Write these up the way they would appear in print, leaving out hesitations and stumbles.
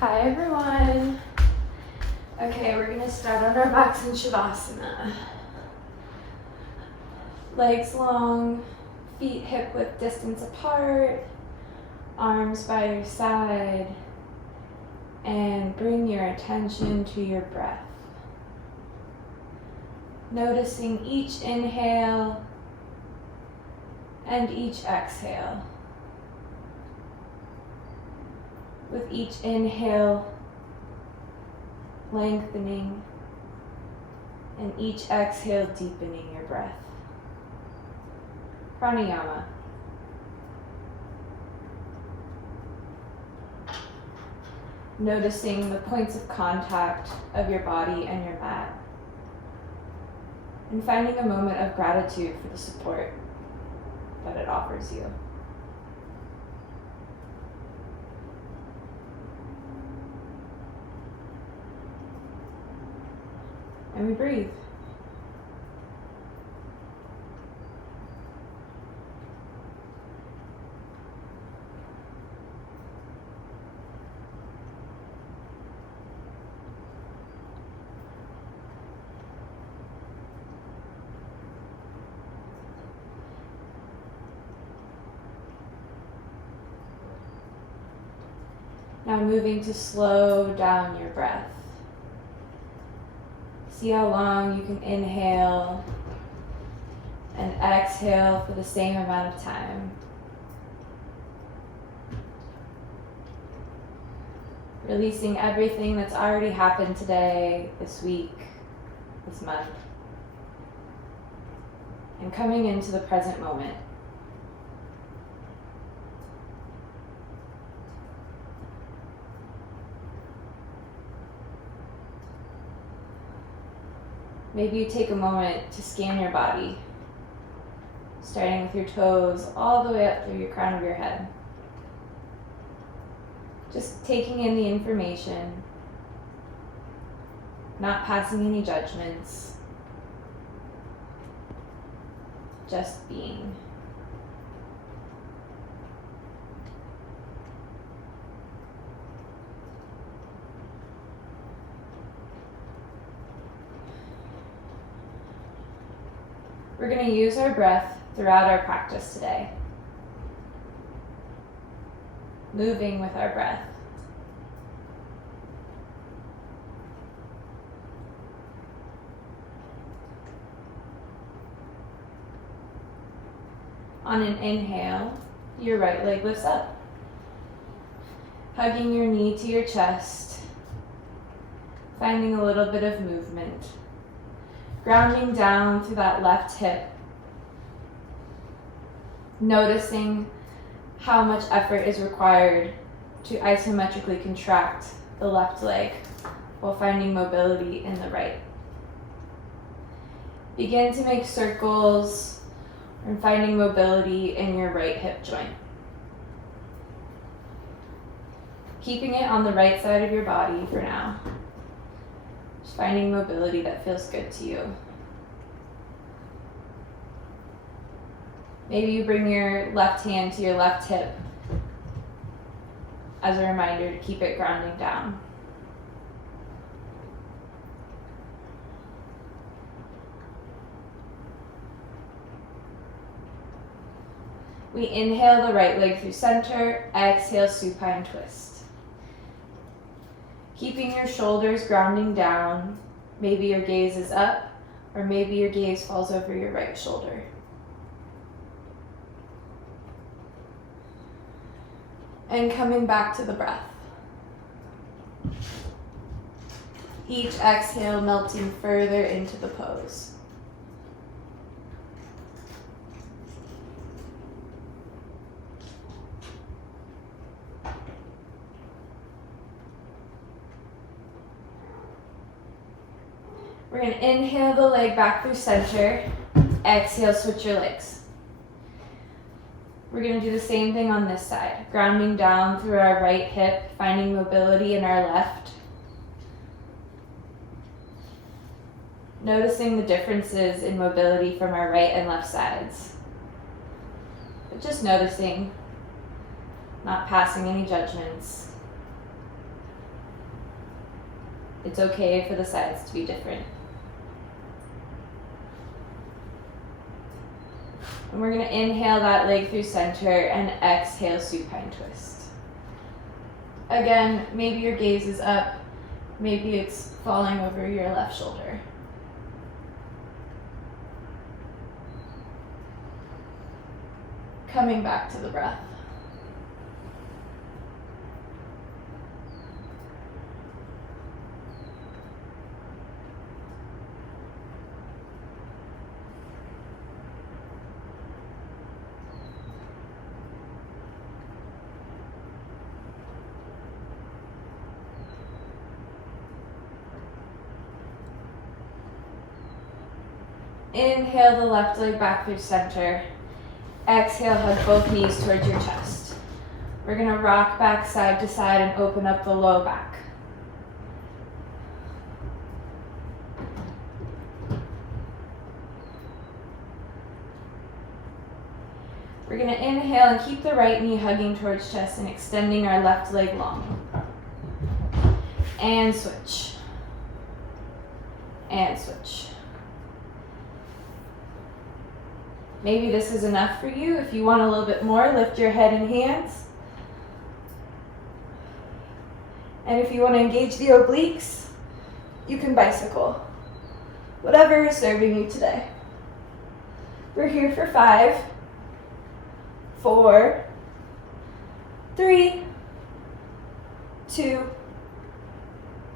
Hi everyone. Okay, we're gonna start on our backs in Shavasana. Legs long, feet hip width distance apart, arms by your side, and bring your attention to your breath. Noticing each inhale and each exhale. With each inhale, lengthening, and each exhale, deepening your breath. Pranayama. Noticing the points of contact of your body and your mat, and finding a moment of gratitude for the support that it offers you. And we breathe. Now moving to slow down your breath. See how long you can inhale and exhale for the same amount of time. Releasing everything that's already happened today, this week, this month. And coming into the present moment. Maybe you take a moment to scan your body, starting with your toes all the way up through your crown of your head. Just taking in the information, not passing any judgments, just being. We're going to use our breath throughout our practice today. Moving with our breath. On an inhale, your right leg lifts up, hugging your knee to your chest, finding a little bit of movement. Grounding down through that left hip. Noticing how much effort is required to isometrically contract the left leg while finding mobility in the right. Begin to make circles and finding mobility in your right hip joint. Keeping it on the right side of your body for now. Just finding mobility that feels good to you. Maybe you bring your left hand to your left hip as a reminder to keep it grounding down. We inhale the right leg through center, exhale supine twist. Keeping your shoulders grounding down, maybe your gaze is up, or maybe your gaze falls over your right shoulder. And coming back to the breath. Each exhale melting further into the pose. We're going to inhale the leg back through center. Exhale, switch your legs. We're going to do the same thing on this side. Grounding down through our right hip, finding mobility in our left. Noticing the differences in mobility from our right and left sides. But just noticing, not passing any judgments. It's okay for the sides to be different. And we're going to inhale that leg through center and exhale supine twist. Again, maybe your gaze is up, maybe it's falling over your left shoulder. Coming back to the breath. Inhale the left leg back through center. Exhale, hug both knees towards your chest. We're going to rock back side to side and open up the low back. We're going to inhale and keep the right knee hugging towards chest and extending our left leg long. And switch. And switch. Maybe this is enough for you. If you want a little bit more, lift your head and hands. And if you want to engage the obliques, you can bicycle. Whatever is serving you today. We're here for 5, 4, 3, 2,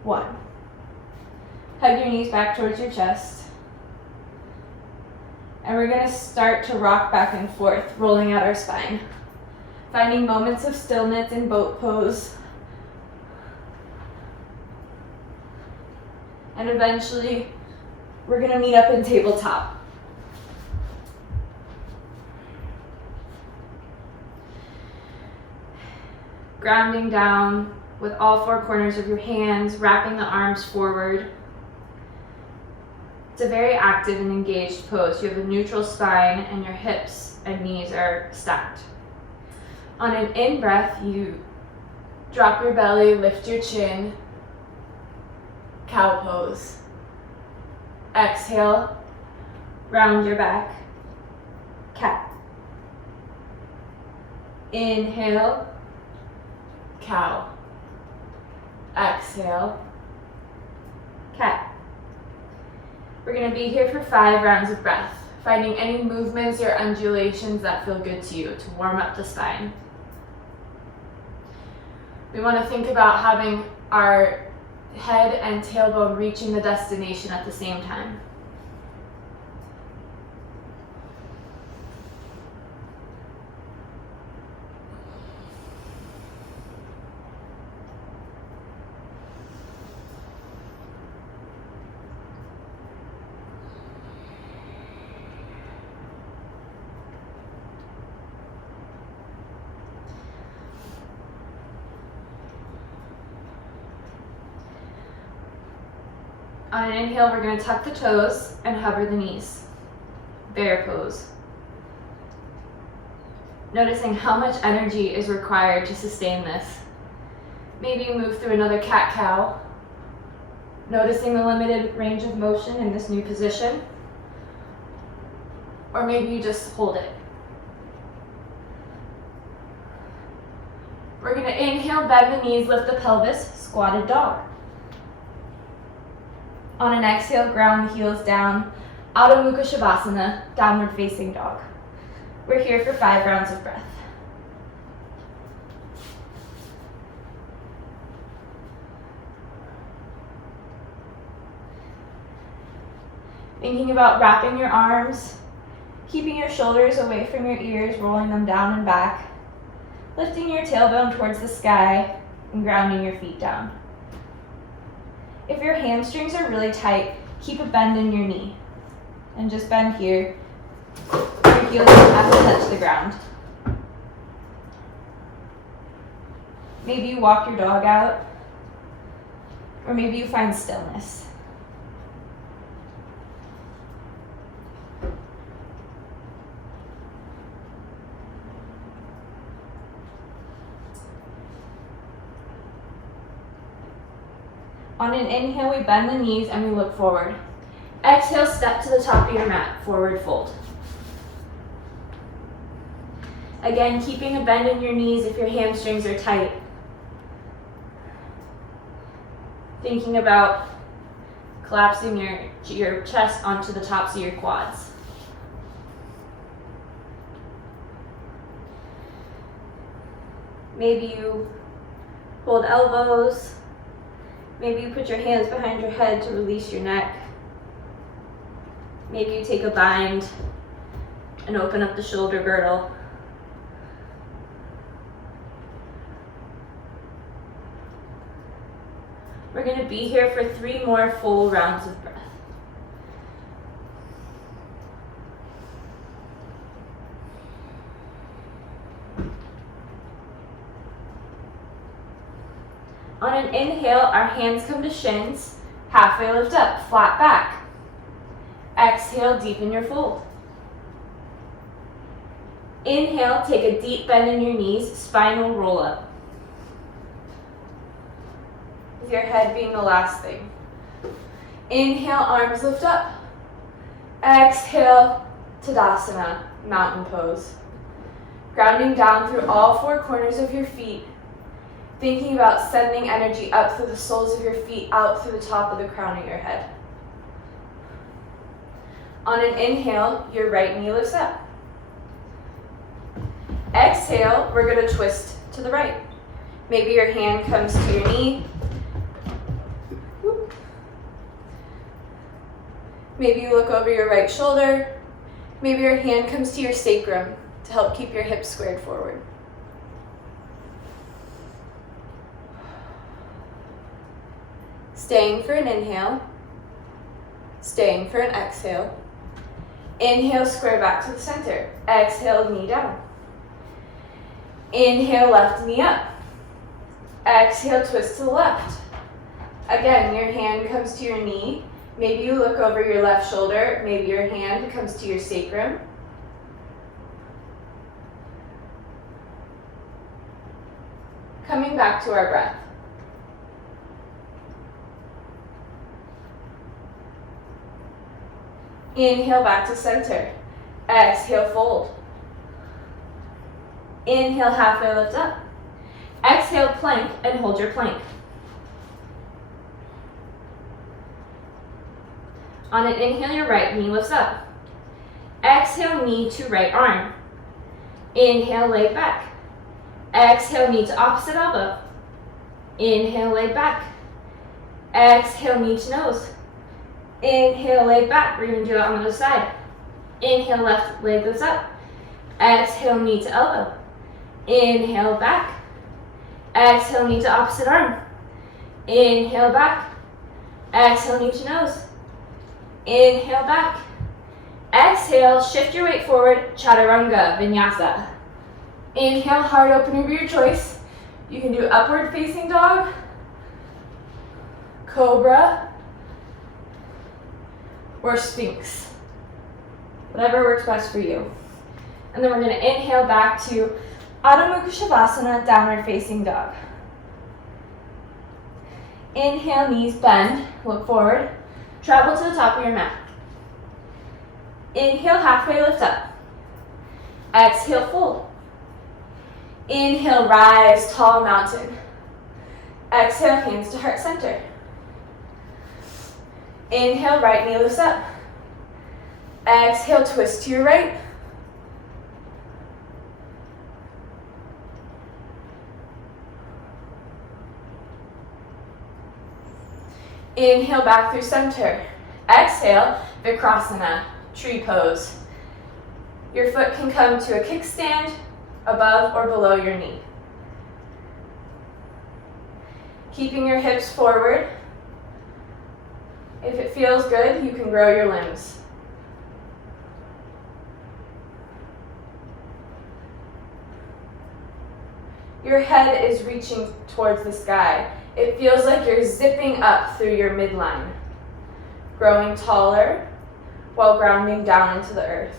1. Hug your knees back towards your chest. And we're going to start to rock back and forth, rolling out our spine. Finding moments of stillness in boat pose. And eventually, we're going to meet up in tabletop. Grounding down with all 4 corners of your hands, wrapping the arms forward. It's a very active and engaged pose. You have a neutral spine and your hips and knees are stacked. On an in-breath, you drop your belly, lift your chin, cow pose. Exhale, round your back, cat. Inhale, cow. Exhale, cat. We're going to be here for 5 rounds of breath, finding any movements or undulations that feel good to you to warm up the spine. We want to think about having our head and tailbone reaching the destination at the same time. On an inhale, we're going to tuck the toes and hover the knees. Bear pose. Noticing how much energy is required to sustain this. Maybe you move through another cat-cow. Noticing the limited range of motion in this new position. Or maybe you just hold it. We're going to inhale, bend the knees, lift the pelvis, squatted dog. On an exhale, ground the heels down, Adho Mukha Shavasana, downward facing dog. We're here for 5 rounds of breath. Thinking about wrapping your arms, keeping your shoulders away from your ears, rolling them down and back, lifting your tailbone towards the sky, and grounding your feet down. If your hamstrings are really tight, keep a bend in your knee. And just bend here. Your heels don't have to touch the ground. Maybe you walk your dog out. Or maybe you find stillness. On an inhale, we bend the knees and we look forward. Exhale, step to the top of your mat, forward fold. Again, keeping a bend in your knees if your hamstrings are tight. Thinking about collapsing your chest onto the tops of your quads. Maybe you hold elbows. Maybe you put your hands behind your head to release your neck. Maybe you take a bind and open up the shoulder girdle. We're going to be here for 3 more full rounds of breath. On an inhale, our hands come to shins, halfway lift up, flat back. Exhale, deepen your fold. Inhale, take a deep bend in your knees, spinal roll up. With your head being the last thing. Inhale, arms lift up. Exhale, Tadasana, mountain pose. Grounding down through all 4 corners of your feet. Thinking about sending energy up through the soles of your feet, out through the top of the crown of your head. On an inhale, your right knee lifts up. Exhale, we're going to twist to the right. Maybe your hand comes to your knee. Maybe you look over your right shoulder. Maybe your hand comes to your sacrum to help keep your hips squared forward. Staying for an inhale. Staying for an exhale. Inhale, square back to the center. Exhale, knee down. Inhale, left knee up. Exhale, twist to the left. Again, your hand comes to your knee. Maybe you look over your left shoulder. Maybe your hand comes to your sacrum. Coming back to our breath. Inhale, back to center. Exhale, fold. Inhale, halfway lift up. Exhale, plank, and hold your plank. On an inhale, your right knee lifts up. Exhale, knee to right arm. Inhale, leg back. Exhale, knee to opposite elbow. Inhale, leg back. Exhale, knee to nose. Inhale, leg back. We're going to do that on the other side. Inhale, left leg lifts up. Exhale, knee to elbow. Inhale, back. Exhale, knee to opposite arm. Inhale, back. Exhale, knee to nose. Inhale, back. Exhale, shift your weight forward, chaturanga, vinyasa. Inhale, heart opener of your choice. You can do upward facing dog, cobra, or sphinx. Whatever works best for you. And then we're going to inhale back to Adho Mukha Shavasana, downward facing dog. Inhale, knees bend, look forward. Travel to the top of your mat. Inhale, halfway lift up. Exhale, fold. Inhale, rise, tall mountain. Exhale, hands to heart center. Inhale, right knee lifts up. Exhale, twist to your right. Inhale, back through center. Exhale, Vikrasana, tree pose. Your foot can come to a kickstand above or below your knee. Keeping your hips forward. If it feels good, you can grow your limbs. Your head is reaching towards the sky. It feels like you're zipping up through your midline, growing taller while grounding down into the earth.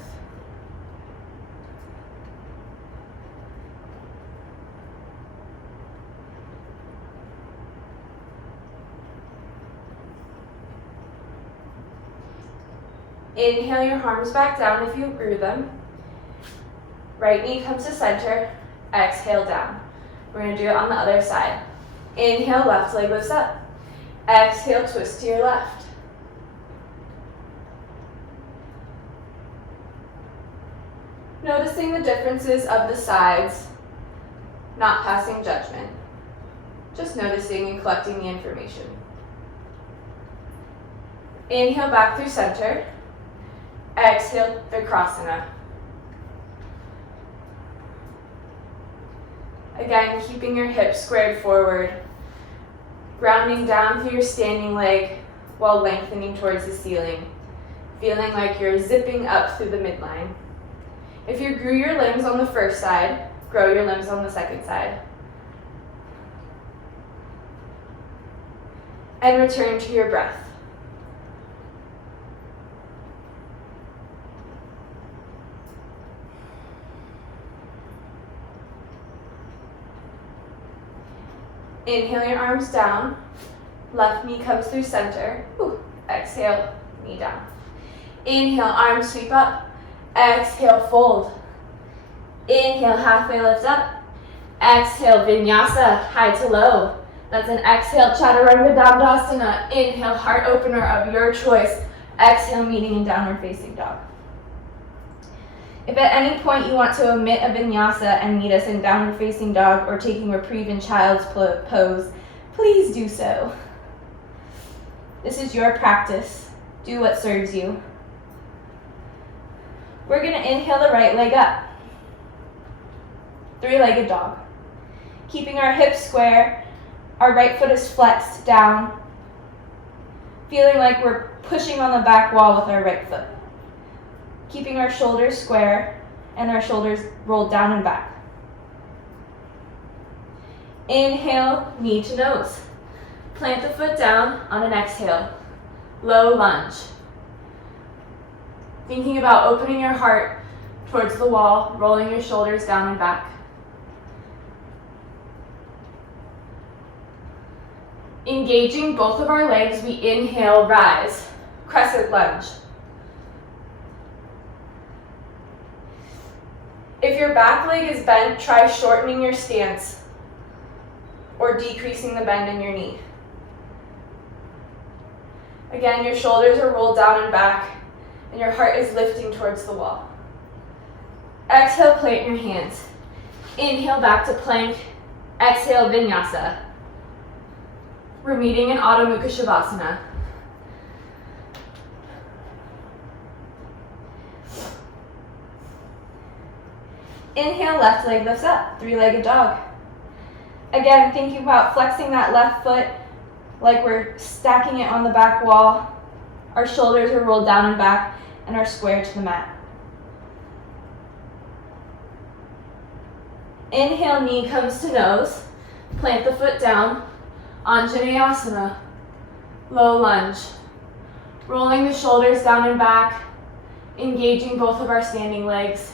Inhale your arms back down if you grew them. Right knee comes to center. Exhale down. We're going to do it on the other side. Inhale, left leg lifts up. Exhale, twist to your left. Noticing the differences of the sides, not passing judgment. Just noticing and collecting the information. Inhale back through center. Exhale, Vikrasana. Again, keeping your hips squared forward, grounding down through your standing leg while lengthening towards the ceiling, feeling like you're zipping up through the midline. If you grew your limbs on the first side, grow your limbs on the second side. And return to your breath. Inhale your arms down. Left knee comes through center. Exhale, knee down. Inhale, arms sweep up. Exhale, fold. Inhale, halfway lift up. Exhale, vinyasa, high to low. That's an exhale, chaturanga dandasana. Inhale, heart opener of your choice. Exhale, meeting in downward facing dog. If at any point you want to omit a vinyasa and meet us in downward facing dog or taking reprieve in child's pose, please do so. This is your practice. Do what serves you. We're going to inhale the right leg up. Three-legged dog. Keeping our hips square, our right foot is flexed down, feeling like we're pushing on the back wall with our right foot. Keeping our shoulders square and our shoulders rolled down and back. Inhale, knee to nose. Plant the foot down on an exhale. Low lunge. Thinking about opening your heart towards the wall, rolling your shoulders down and back. Engaging both of our legs, we inhale, rise. Crescent lunge. If your back leg is bent, try shortening your stance or decreasing the bend in your knee. Again, your shoulders are rolled down and back and your heart is lifting towards the wall. Exhale, plant your hands. Inhale back to plank. Exhale, vinyasa. We're meeting in Adho Mukha Shavasana. Inhale, left leg lifts up, three-legged dog. Again, thinking about flexing that left foot like we're stacking it on the back wall. Our shoulders are rolled down and back and are square to the mat. Inhale, knee comes to nose. Plant the foot down. Anjaneyasana, low lunge. Rolling the shoulders down and back, engaging both of our standing legs.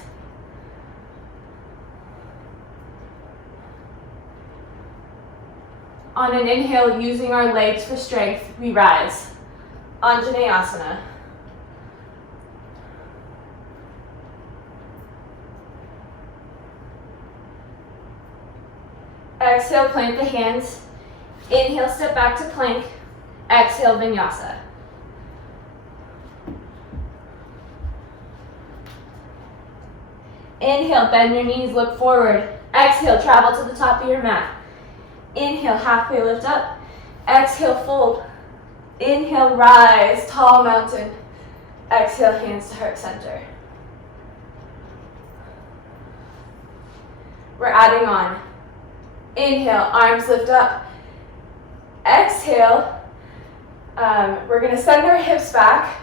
On an inhale, using our legs for strength, we rise. Anjaneyasana. Exhale, plant the hands. Inhale, step back to plank. Exhale, vinyasa. Inhale, bend your knees, look forward. Exhale, travel to the top of your mat. Inhale, halfway lift up. Exhale, fold. Inhale, rise, tall mountain. Exhale, hands to heart center. We're adding on. Inhale, arms lift up. Exhale, we're going to send our hips back,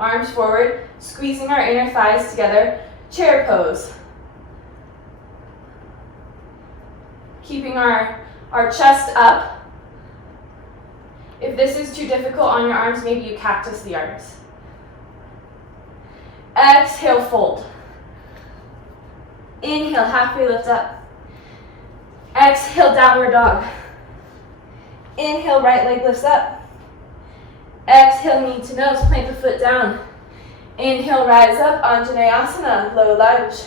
arms forward, squeezing our inner thighs together, chair pose. Keeping our chest up. If this is too difficult on your arms, maybe you cactus the arms. Exhale, fold. Inhale, halfway lift up. Exhale, downward dog. Inhale, right leg lifts up. Exhale, knee to nose, plant the foot down. Inhale, rise up, Anjaneyasana, low lunge.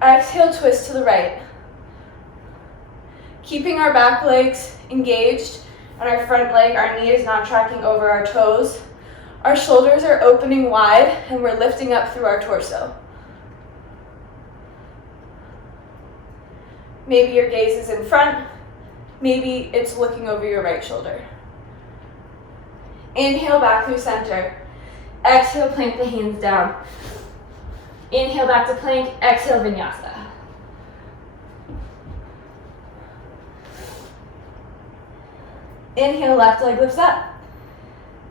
Exhale, twist to the right. Keeping our back legs engaged and our front leg, our knee is not tracking over our toes. Our shoulders are opening wide and we're lifting up through our torso. Maybe your gaze is in front, maybe it's looking over your right shoulder. Inhale back through center. Exhale, plank the hands down. Inhale back to plank, exhale, vinyasa. Inhale, left leg lifts up.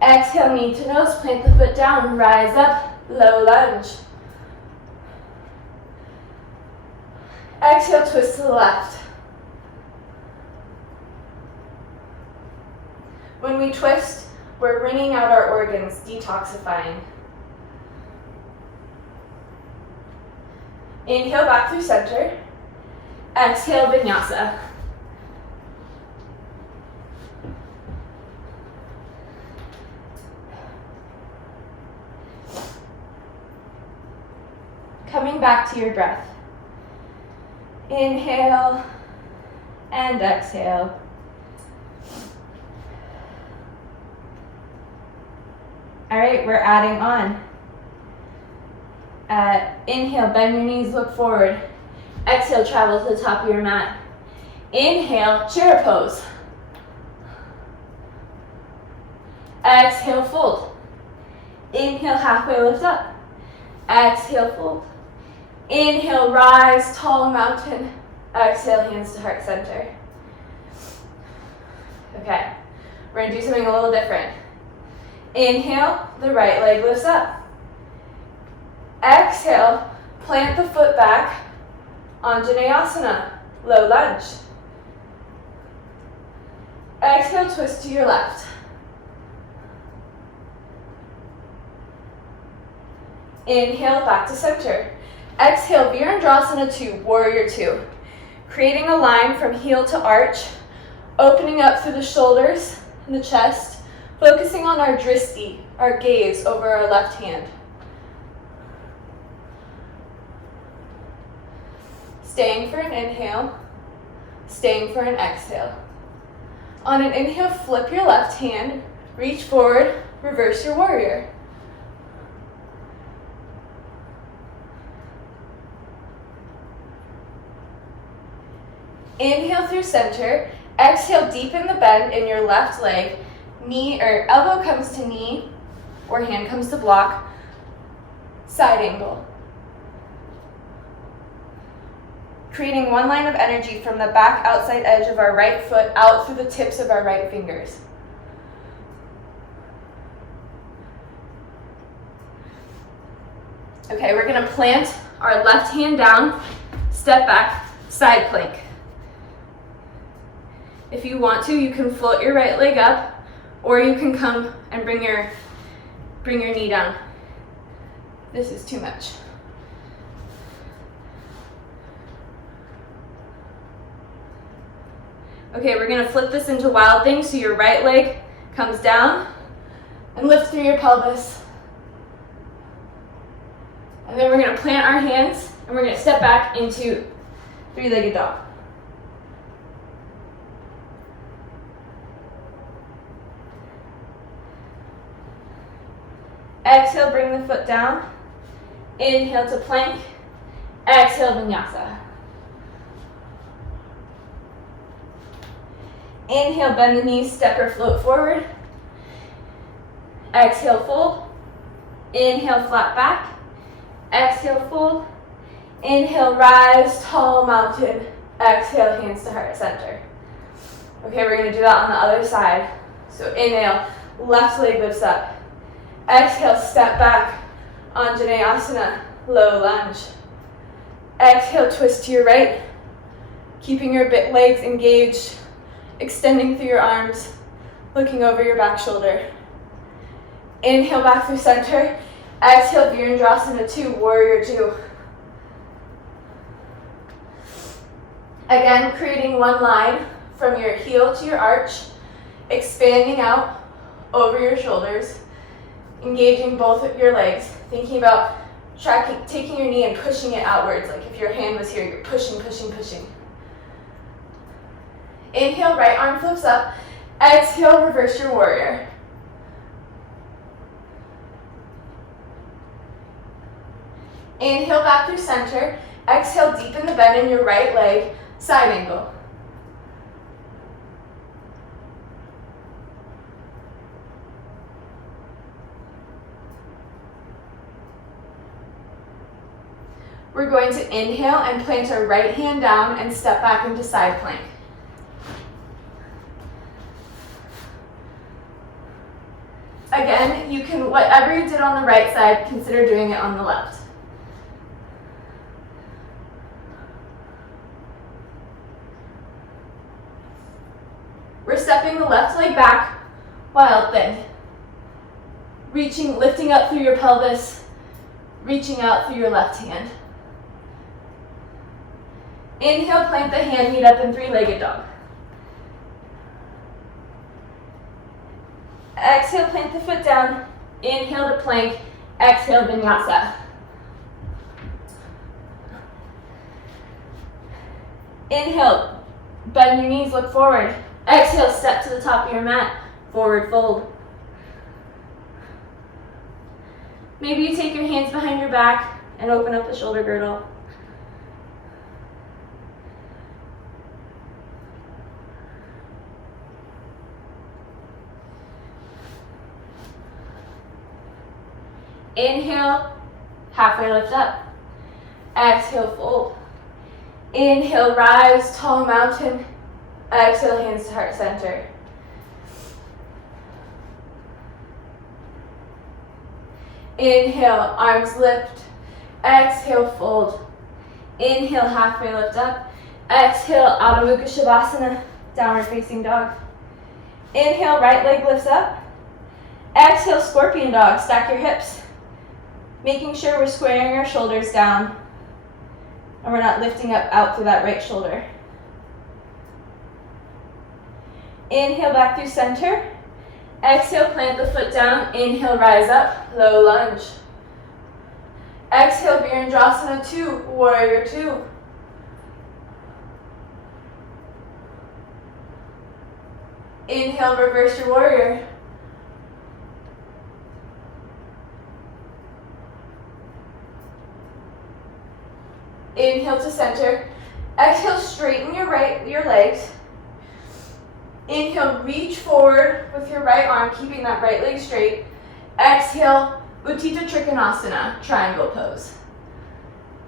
Exhale, knee to nose, plant the foot down, rise up, low lunge. Exhale, twist to the left. When we twist, we're wringing out our organs, detoxifying. Inhale back through center. Exhale, vinyasa. Coming back to your breath. Inhale and exhale. All right, we're adding on. Inhale, bend your knees, look forward. Exhale, travel to the top of your mat. Inhale, chair pose. Exhale, fold. Inhale, halfway lift up. Exhale, fold. Inhale, rise, tall mountain. Exhale, hands to heart center. Okay, we're gonna do something a little different. Inhale, the right leg lifts up. Exhale, plant the foot back, Anjaneyasana, low lunge. Exhale, twist to your left. Inhale, back to center. Exhale, Virendrasana 2, Warrior 2. Creating a line from heel to arch, opening up through the shoulders and the chest, focusing on our dristi, our gaze over our left hand. Staying for an inhale, staying for an exhale. On an inhale, flip your left hand, reach forward, reverse your warrior. Inhale through center, exhale, deepen the bend in your left leg, knee or elbow comes to knee or hand comes to block, side angle. Creating one line of energy from the back outside edge of our right foot out through the tips of our right fingers. Okay, we're gonna plant our left hand down, step back, side plank. If you want to, you can float your right leg up, or you can come and bring your knee down. This is too much. Okay, we're gonna flip this into wild thing, so your right leg comes down and lift through your pelvis. And then we're gonna plant our hands and we're gonna step back into three-legged dog. Exhale, bring the foot down. Inhale to plank. Exhale, vinyasa. Inhale, bend the knees, step or float forward. Exhale, fold. Inhale, flat back. Exhale, fold. Inhale, rise, tall mountain. Exhale, hands to heart center. Okay, we're gonna do that on the other side. So inhale, left leg lifts up. Exhale, step back, Anjaneyasana, low lunge. Exhale, twist to your right, keeping your legs engaged, extending through your arms, looking over your back shoulder. Inhale back through center. Exhale, Virendrasana 2, Warrior 2. Again, creating one line from your heel to your arch, expanding out over your shoulders, engaging both of your legs, thinking about taking your knee and pushing it outwards, like if your hand was here, you're pushing, pushing, pushing. Inhale, right arm flips up. Exhale, reverse your warrior. Inhale back through center. Exhale, deepen the bend in your right leg, side angle. We're going to inhale and plant our right hand down and step back into side plank. Again, you can, whatever you did on the right side, consider doing it on the left. We're stepping the left leg back, wild bend. Lifting up through your pelvis, reaching out through your left hand. Inhale, plant the hand, meet up in three-legged dog. Exhale, plant the foot down. Inhale to plank. Exhale, vinyasa. Inhale, bend your knees, look forward. Exhale, step to the top of your mat, forward fold. Maybe you take your hands behind your back and open up the shoulder girdle. Inhale, halfway lift up. Exhale, fold. Inhale, rise, tall mountain. Exhale, hands to heart center. Inhale, arms lift. Exhale, fold. Inhale, halfway lift up. Exhale, Adho Mukha Shavasana, downward facing dog. Inhale, right leg lifts up. Exhale, scorpion dog, stack your hips. Making sure we're squaring our shoulders down and we're not lifting up out through that right shoulder. Inhale back through center. Exhale, plant the foot down. Inhale, rise up, low lunge. Exhale, Virendrasana 2, warrior 2. Inhale, reverse your warrior. Inhale to center. Exhale, straighten your legs. Inhale, reach forward with your right arm, keeping that right leg straight. Exhale, Utthita Trikonasana, triangle pose.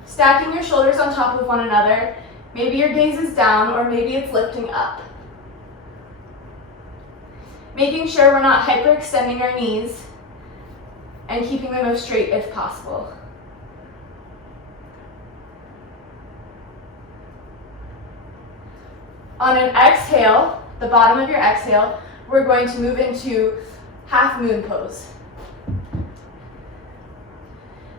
Stacking your shoulders on top of one another. Maybe your gaze is down or maybe it's lifting up. Making sure we're not hyperextending our knees and keeping them up straight if possible. On an exhale, the bottom of your exhale, we're going to move into half moon pose.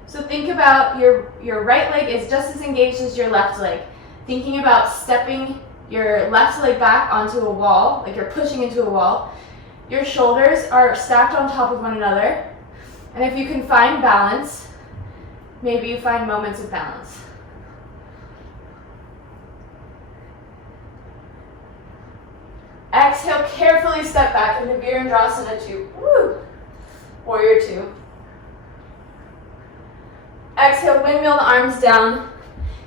So think about your right leg is just as engaged as your left leg. Thinking about stepping your left leg back onto a wall, like you're pushing into a wall. Your shoulders are stacked on top of one another. And if you can find balance, maybe you find moments of balance. Exhale, carefully step back into Virendrasana 2. Woo! Warrior 2. Exhale, windmill the arms down.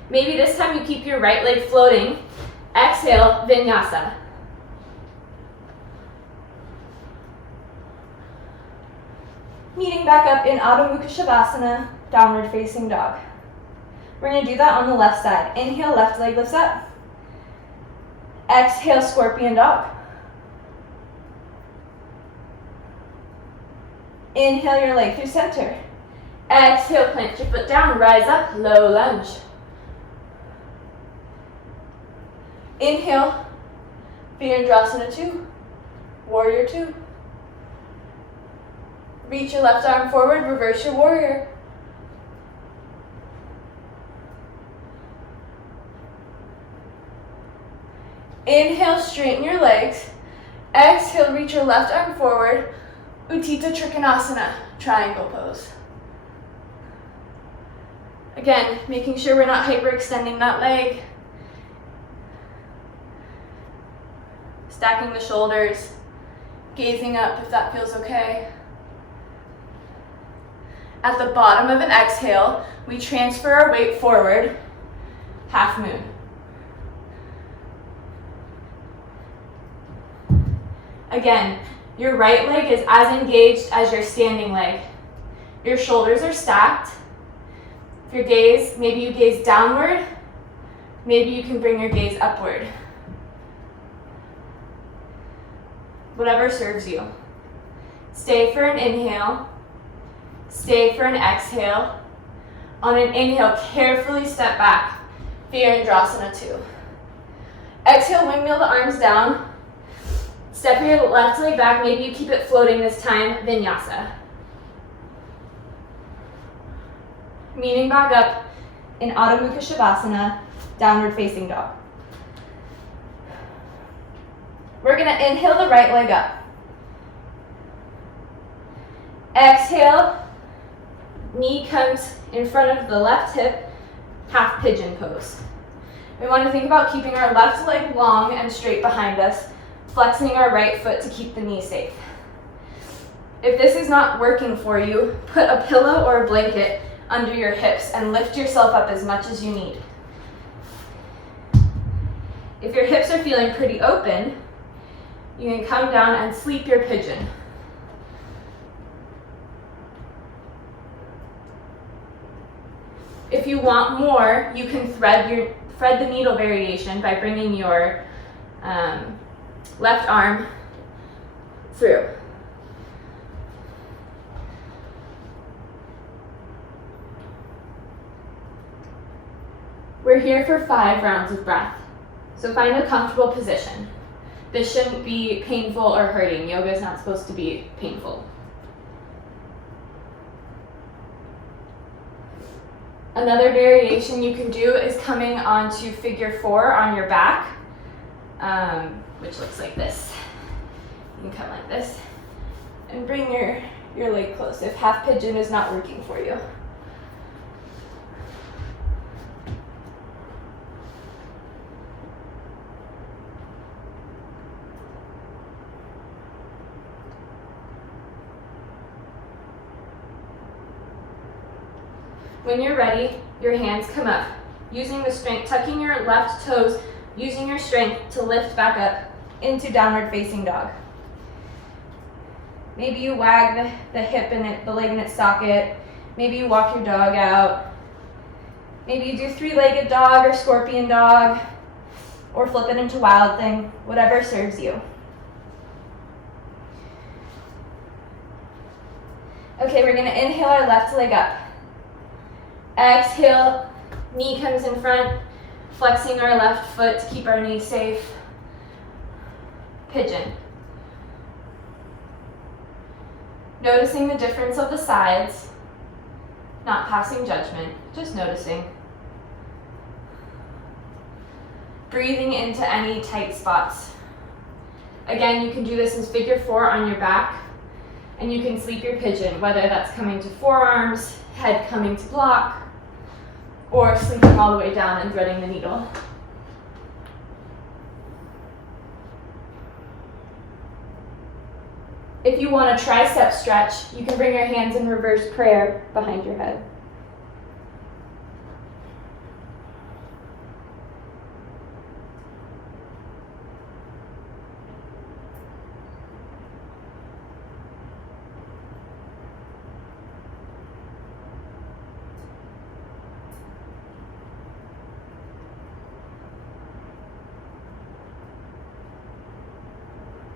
Maybe this time you keep your right leg floating. Exhale, vinyasa. Meeting back up in Adho Mukha Shavasana, downward facing dog. We're going to do that on the left side. Inhale, left leg lifts up. Exhale, scorpion dog. Inhale your leg through center. Exhale, plant your foot down, rise up, low lunge. Inhale, Virendrasana 2, warrior 2. Reach your left arm forward, reverse your warrior. Inhale, straighten your legs. Exhale, reach your left arm forward. Utthita Trikonasana, triangle pose. Again, making sure we're not hyperextending that leg. Stacking the shoulders, gazing up if that feels okay. At the bottom of an exhale, we transfer our weight forward, half moon. Again, your right leg is as engaged as your standing leg. Your shoulders are stacked. If your gaze, maybe you gaze downward, maybe you can bring your gaze upward. Whatever serves you. Stay for an inhale. Stay for an exhale. On an inhale, carefully step back, Virendrasana 2. Exhale, windmill the arms down. Step your left leg back, maybe you keep it floating this time, Vinyasa. Meaning back up in Adho Mukha Shavasana, downward facing dog. We're gonna inhale the right leg up. Exhale, knee comes in front of the left hip, half pigeon pose. We want to think about keeping our left leg long and straight behind us, flexing our right foot to keep the knee safe. If this is not working for you, put a pillow or a blanket under your hips and lift yourself up as much as you need. If your hips are feeling pretty open, you can come down and sleep your pigeon. If you want more, you can thread the needle variation by bringing your left arm through. We're here for 5 rounds of breath, so find a comfortable position. This shouldn't be painful or hurting. Yoga is not supposed to be painful. Another variation you can do is coming onto figure 4 on your back, which looks like this. You can come like this and bring your leg close if half pigeon is not working for you. When you're ready, your hands come up, using the strength, tucking your left toes, using your strength to lift back up into downward facing dog. Maybe you wag the hip and the leg in its socket. Maybe you walk your dog out. Maybe you do 3-legged dog or scorpion dog, or flip it into wild thing, whatever serves you. Okay, we're gonna inhale our left leg up. Exhale, knee comes in front, flexing our left foot to keep our knee safe. Pigeon. Noticing the difference of the sides, not passing judgment, just noticing. Breathing into any tight spots. Again, you can do this in figure 4 on your back, and you can sleep your pigeon, whether that's coming to forearms, head coming to block, or sleeping all the way down and threading the needle. If you want a tricep stretch, you can bring your hands in reverse prayer behind your head.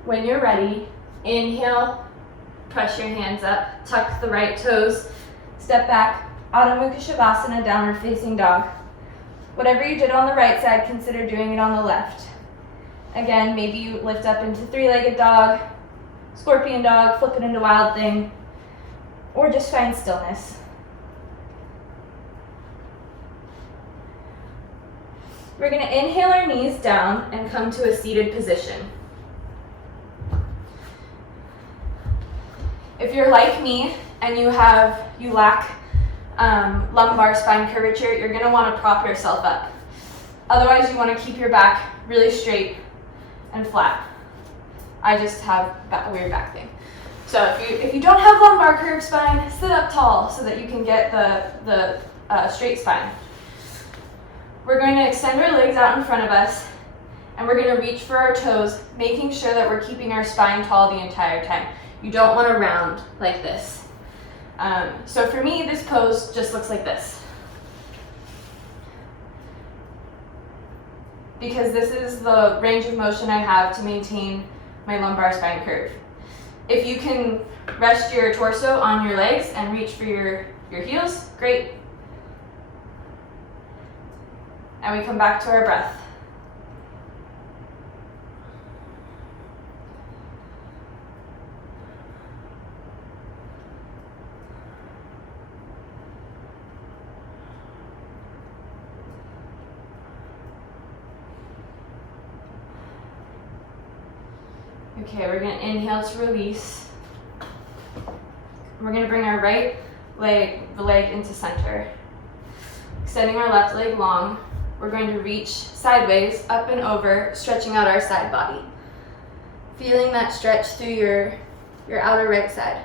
When you're ready, inhale, press your hands up, tuck the right toes, step back, Adho Mukha Shavasana, downward facing dog. Whatever you did on the right side, consider doing it on the left. Again, maybe you lift up into 3-legged dog, scorpion dog, flip it into wild thing, or just find stillness. We're gonna inhale our knees down and come to a seated position. If you're like me and you lack lumbar spine curvature, you're going to want to prop yourself up. Otherwise, you want to keep your back really straight and flat. I just have a weird back thing. So if you don't have lumbar curved spine, sit up tall so that you can get the straight spine. We're going to extend our legs out in front of us, and we're going to reach for our toes, making sure that we're keeping our spine tall the entire time. You don't want to round like this. So for me, this pose just looks like this. Because this is the range of motion I have to maintain my lumbar spine curve. If you can rest your torso on your legs and reach for your heels, great. And we come back to our breath. Okay, we're going to inhale to release. We're going to bring our right leg, the leg into center. Extending our left leg long. We're going to reach sideways, up and over, stretching out our side body. Feeling that stretch through your outer right side.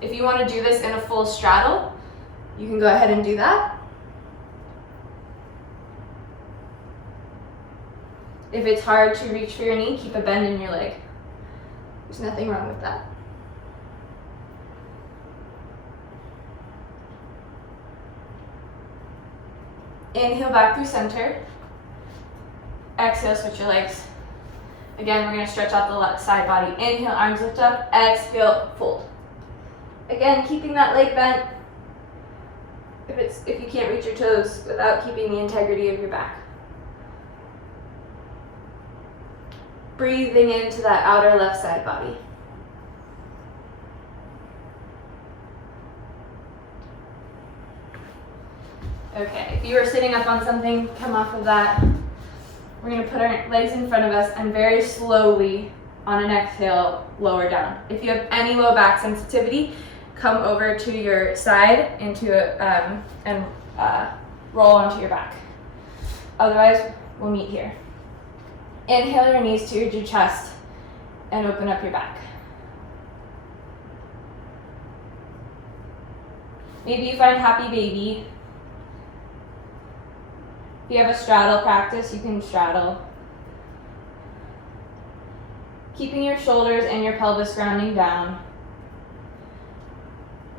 If you want to do this in a full straddle, you can go ahead and do that. If it's hard to reach for your knee, keep a bend in your leg. There's nothing wrong with that. Inhale back through center. Exhale, switch your legs. Again, we're going to stretch out the left side body. Inhale, arms lift up. Exhale, fold. Again, keeping that leg bent if you can't reach your toes without keeping the integrity of your back. Breathing into that outer left side body. Okay, if you are sitting up on something, come off of that. We're going to put our legs in front of us and very slowly, on an exhale, lower down. If you have any low back sensitivity, come over to your side and roll onto your back. Otherwise, we'll meet here. Inhale your knees towards your chest and open up your back. Maybe you find happy baby. If you have a straddle practice, you can straddle. Keeping your shoulders and your pelvis grounding down.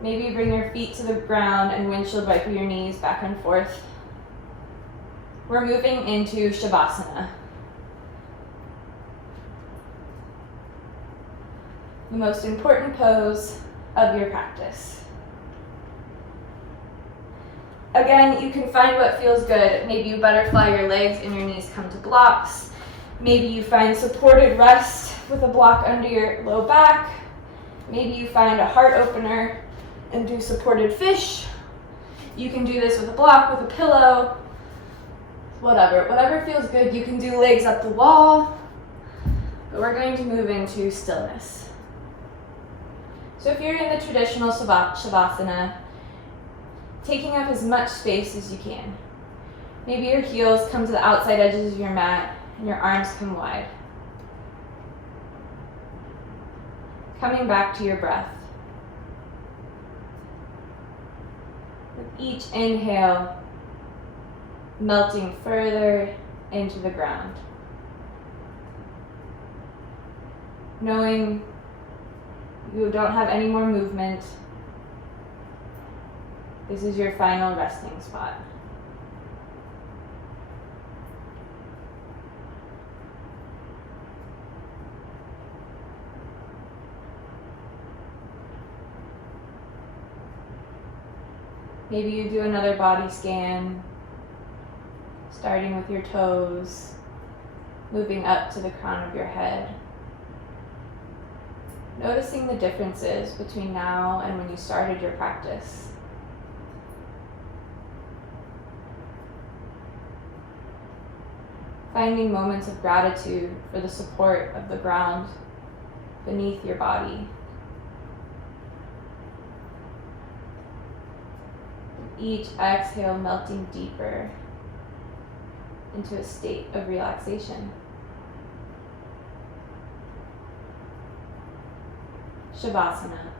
Maybe bring your feet to the ground and windshield wiper your knees back and forth. We're moving into Shavasana. The most important pose of your practice. Again, you can find what feels good. Maybe you butterfly your legs and your knees come to blocks. Maybe you find supported rest with a block under your low back. Maybe you find a heart opener and do supported fish. You can do this with a block, with a pillow, whatever feels good. You can do legs up the wall, but we're going to move into stillness. So if you're in the traditional Shavasana, taking up as much space as you can. Maybe your heels come to the outside edges of your mat and your arms come wide. Coming back to your breath. With each inhale, melting further into the ground. Knowing you don't have any more movement. This is your final resting spot. Maybe you do another body scan, starting with your toes, moving up to the crown of your head. Noticing the differences between now and when you started your practice. Finding moments of gratitude for the support of the ground beneath your body. Each exhale melting deeper into a state of relaxation. Shavasana.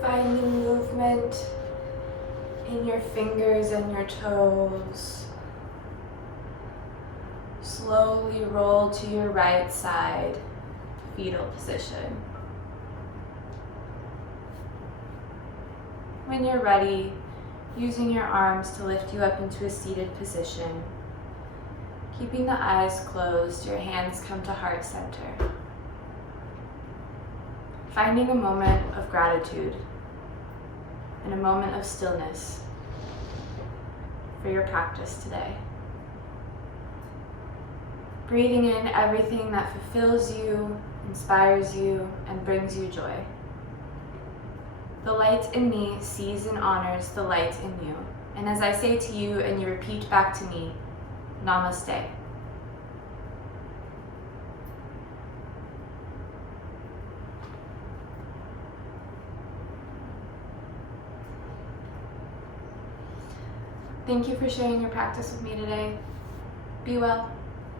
Finding movement in your fingers and your toes. Slowly roll to your right side, fetal position. When you're ready, using your arms to lift you up into a seated position. Keeping the eyes closed, your hands come to heart center. Finding a moment of gratitude and a moment of stillness for your practice today. Breathing in everything that fulfills you, inspires you, and brings you joy. The light in me sees and honors the light in you. And as I say to you and you repeat back to me, Namaste. Thank you for sharing your practice with me today. Be well.